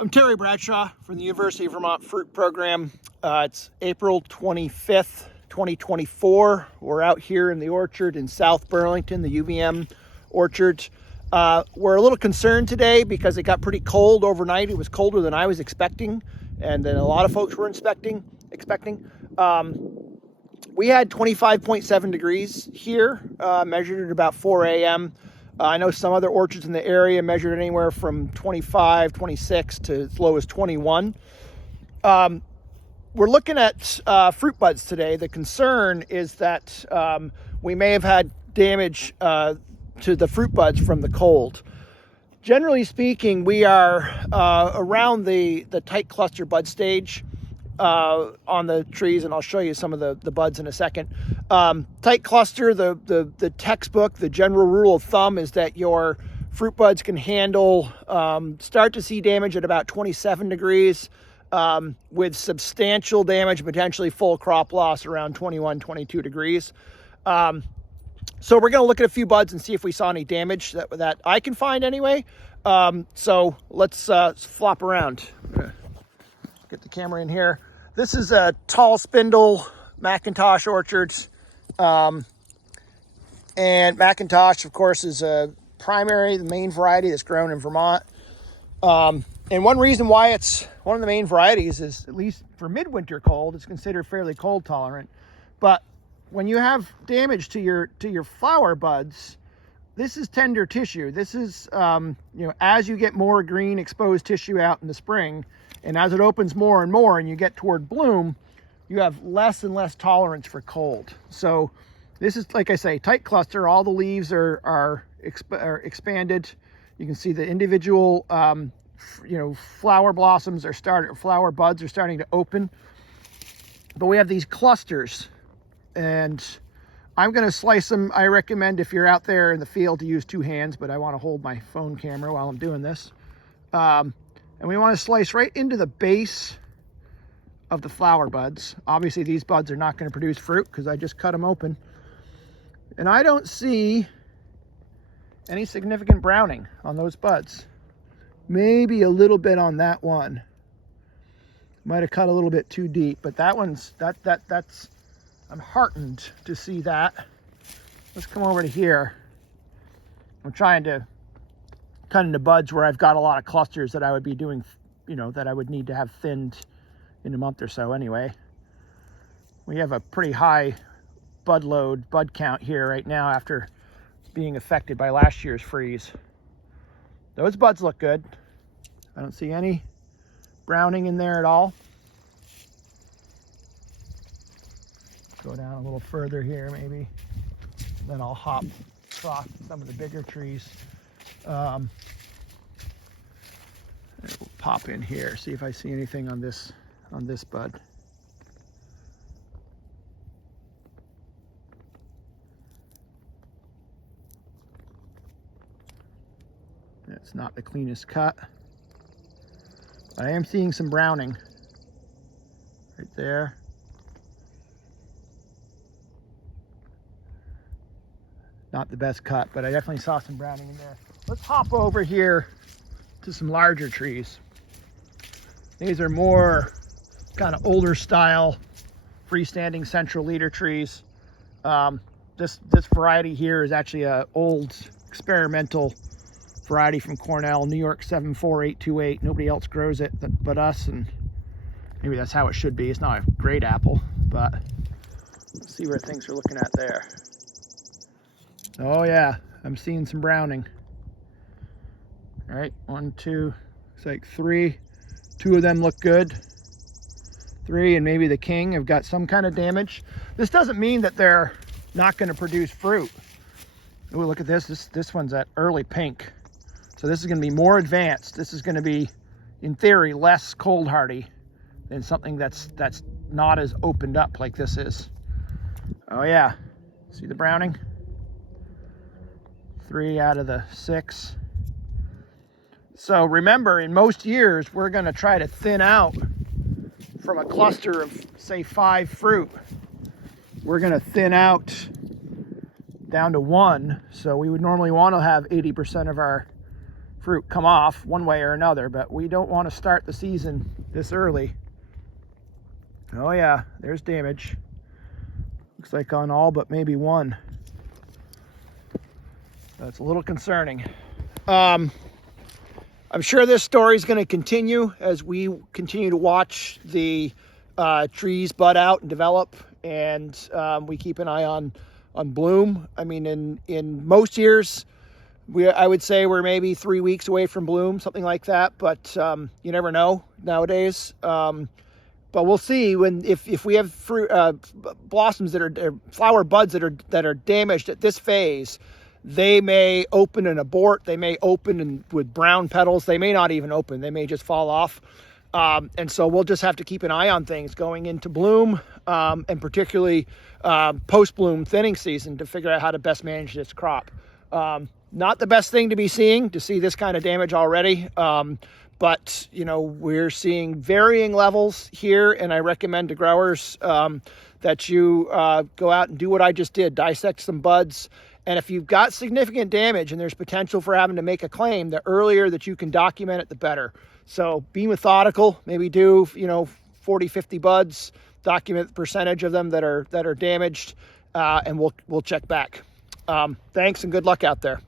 I'm Terry Bradshaw from the University of Vermont Fruit Program. It's April 25th, 2024. We're out here in the orchard in South Burlington, the UVM orchard. We're a little concerned today because it got pretty cold overnight. It was colder than I was expecting, and then a lot of folks were expecting. We had 25.7 degrees here, measured at about 4 a.m. I know some other orchards in the area measured anywhere from 25, 26 to as low as 21. We're looking at fruit buds today. The concern is that we may have had damage to the fruit buds from the cold. Generally speaking, we are around the tight cluster bud stage on the trees, and I'll show you some of the buds in a second. Tight cluster, the textbook, the general rule of thumb is that your fruit buds can handle start to see damage at about 27 degrees with substantial damage, potentially full crop loss around 21, 22 degrees. So we're going to look at a few buds and see if we saw any damage that I can find anyway. So let's flop around. Get the camera in here. This is a tall spindle McIntosh orchards. And McIntosh, of course, is a the main variety that's grown in Vermont. And one reason why it's one of the main varieties is, at least for midwinter cold, it's considered fairly cold tolerant. But when you have damage to your flower buds, this is tender tissue. This is, as you get more green exposed tissue out in the spring, and as it opens more and more and you get toward bloom, you have less and less tolerance for cold. So this is, like I say, tight cluster. All the leaves are expanded. You can see the individual, flower blossoms flower buds are starting to open. But we have these clusters, and I'm going to slice them. I recommend, if you're out there in the field, to use two hands, but I want to hold my phone camera while I'm doing this. And we want to slice right into the base of the flower buds. Obviously, these buds are not going to produce fruit because I just cut them open. And I don't see any significant browning on those buds. Maybe a little bit on that one. Might have cut a little bit too deep, but that one's, that's, I'm heartened to see that. Let's come over to here. I'm trying to cut into buds where I've got a lot of clusters that I would be doing, that I would need to have thinned in a month or so anyway. We have a pretty high bud count here right now after being affected by last year's freeze. Those buds look good. I don't see any browning in there at all. Go down a little further here maybe. Then I'll hop across some of the bigger trees. We'll pop in here, see if I see anything on this bud. It's not the cleanest cut, but I am seeing some browning right there. Not the best cut, but I definitely saw some browning in there. Let's hop over here to some larger trees. These are more kind of older style freestanding central leader trees. This variety here is actually a old experimental variety from Cornell, New York 74828. Nobody else grows it but us, and maybe that's how it should be. It's not a great apple, but let's see where things are looking at there. Oh yeah, I'm seeing some browning. All right, 1, 2, it's like 3. 2 of them look good. 3 and maybe the king have got some kind of damage. This doesn't mean that they're not going to produce fruit. Oh, look at this. This one's at early pink. So this is going to be more advanced. This is going to be, in theory, less cold hardy than something that's not as opened up like this is. Oh yeah, see the browning? 3 out of the 6. So remember, in most years, we're going to try to thin out from a cluster of, say, 5 fruit. We're going to thin out down to 1. So we would normally want to have 80% of our fruit come off one way or another, but we don't want to start the season this early. Oh yeah, there's damage. Looks like on all but maybe one. That's a little concerning. I'm sure this story is going to continue as we continue to watch the trees bud out and develop, and we keep an eye on bloom. I mean, in most years, I would say we're maybe 3 weeks away from bloom, something like that. But you never know nowadays. But we'll see if we have fruit blossoms that are flower buds that are damaged at this phase. They may open and abort. They may open with brown petals. They may not even open. They may just fall off. And so we'll just have to keep an eye on things going into bloom, and particularly post-bloom thinning season to figure out how to best manage this crop. Not the best thing to see this kind of damage already. But, we're seeing varying levels here, and I recommend to growers that you go out and do what I just did, dissect some buds. And if you've got significant damage and there's potential for having to make a claim, the earlier that you can document it, the better. So be methodical, maybe do, 40, 50 buds, document the percentage of them that are damaged, and we'll check back. Thanks and good luck out there.